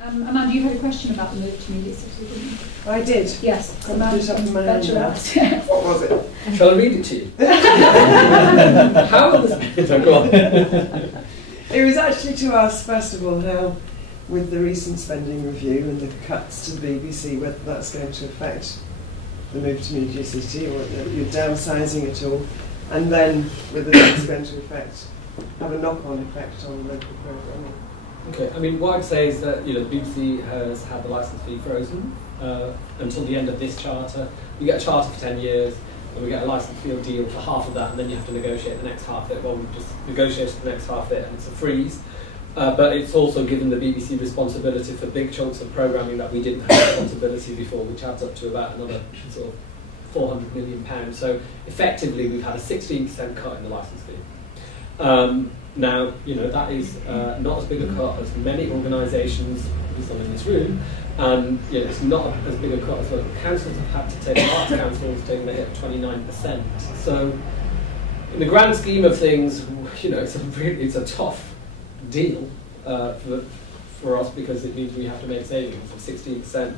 Amanda, you had a question about the move to Media City, didn't you? I did. Yes. Amanda, what was it? Shall I read it to you? How will this... Go on. It was actually to ask, first of all, how, with the recent spending review and the cuts to the BBC, whether that's going to affect the move to Media City, or you're downsizing it all, and then whether that's going to have a knock-on effect on local programming. Okay, I mean, what I'd say is that the BBC has had the licence fee frozen until the end of this charter. You get a charter for 10 years, and we get a licence fee deal for half of that, and then you have to negotiate the next half of it. Well, we've just negotiated the next half of it, and it's a freeze. But it's also given the BBC responsibility for big chunks of programming that we didn't have responsibility before, which adds up to about another sort of £400 million. So effectively, we've had a 16% cut in the licence fee. Now, that is not as big a cut as many organisations, some in this room, and it's not as big a cut as local councils have had to take. Arts Council has taken a hit of 29%. So, in the grand scheme of things, it's a tough deal for us, because it means we have to make savings of 16%.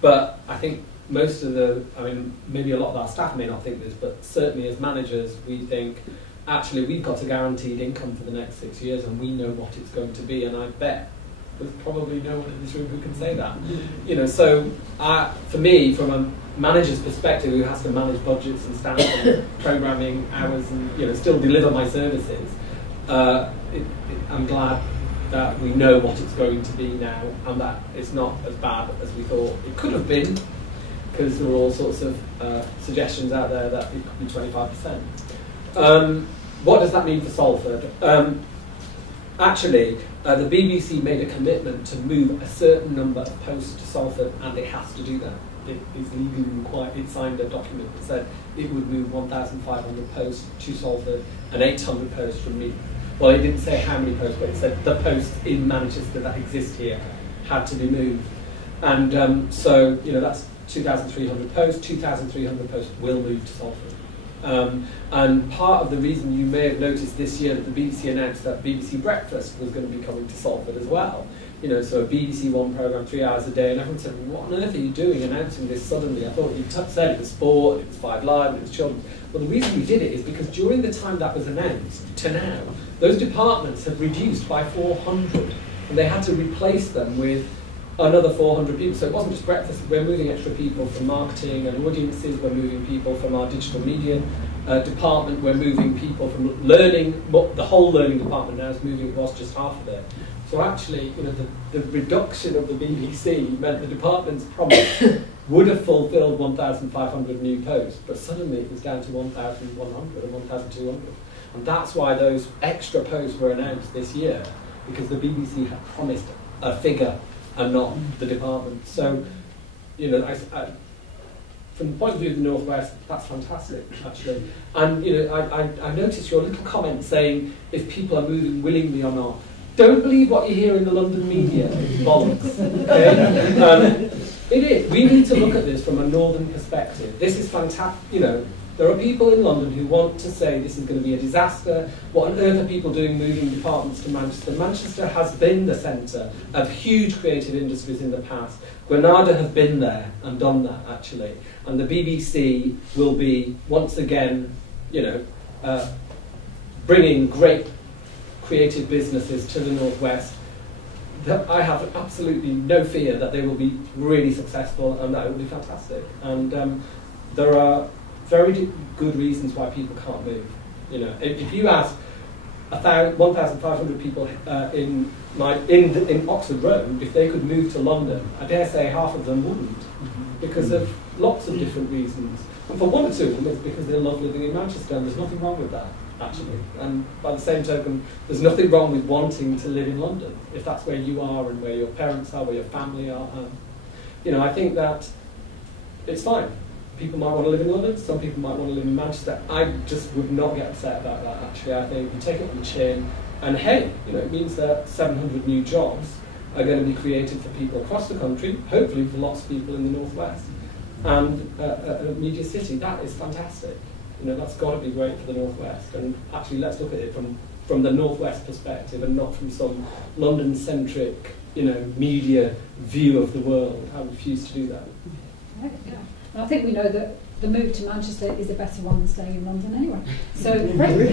But I think maybe a lot of our staff may not think this, but certainly as managers, we think, actually, we've got a guaranteed income for the next 6 years, and we know what it's going to be, and I bet there's probably no one in this room who can say that. So for me, from a manager's perspective, who has to manage budgets and staff and programming hours and still deliver my services, I'm glad that we know what it's going to be now, and that it's not as bad as we thought it could have been, because there were all sorts of suggestions out there that it could be 25%. What does that mean for Salford? Actually, the BBC made a commitment to move a certain number of posts to Salford, and it has to do that. It is legally required. It signed a document that said it would move 1,500 posts to Salford and 800 posts from me. Well, it didn't say how many posts, but it said the posts in Manchester that exist here had to be moved. And so, that's 2,300 posts. 2,300 posts will move to Salford. And part of the reason you may have noticed this year that the BBC announced that BBC Breakfast was going to be coming to Salford as well. So a BBC One programme 3 hours a day, and everyone said, what on earth are you doing announcing this suddenly? I thought you said it was sport, it was 5 Live, it was children. Well, the reason we did it is because during the time that was announced to now, those departments have reduced by 400, and they had to replace them with another 400 people. So it wasn't just breakfast, we're moving extra people from marketing and audiences, we're moving people from our digital media department, we're moving people from learning. The whole learning department now is moving, it was just half of it. So actually, the reduction of the BBC meant the department's promise would have fulfilled 1,500 new posts, but suddenly it was down to 1,100 or 1,200. And that's why those extra posts were announced this year, because the BBC had promised a figure and not the department. So, from the point of view of the North West, that's fantastic, actually. And, I noticed your little comment saying if people are moving willingly or not. Don't believe what you hear in the London media. Bollocks. Okay? It is. We need to look at this from a northern perspective. This is fantastic. There are people in London who want to say this is going to be a disaster. What on earth are people doing moving departments to Manchester? Manchester has been the centre of huge creative industries in the past. Granada have been there and done that, actually. And the BBC will be, once again, bringing great creative businesses to the Northwest. I have absolutely no fear that they will be really successful, and that it will be fantastic. And there are very good reasons why people can't move. If you ask 1,500 people in Oxford Road if they could move to London, I dare say half of them wouldn't, because of lots of different reasons. And for one or two of them, it's because they love living in Manchester, and there's nothing wrong with that, actually. And by the same token, there's nothing wrong with wanting to live in London, if that's where you are and where your parents are, where your family are. I think that it's fine. People might want to live in London, some people might want to live in Manchester. I just would not get upset about that, actually. I think you take it on the chin, and hey, it means that 700 new jobs are going to be created for people across the country, hopefully for lots of people in the Northwest. And Media City, that is fantastic. That's got to be great for the Northwest. And actually, let's look at it from the Northwest perspective and not from some London-centric media view of the world. I refuse to do that. Right, yeah. And I think we know that the move to Manchester is a better one than staying in London anyway. So, great.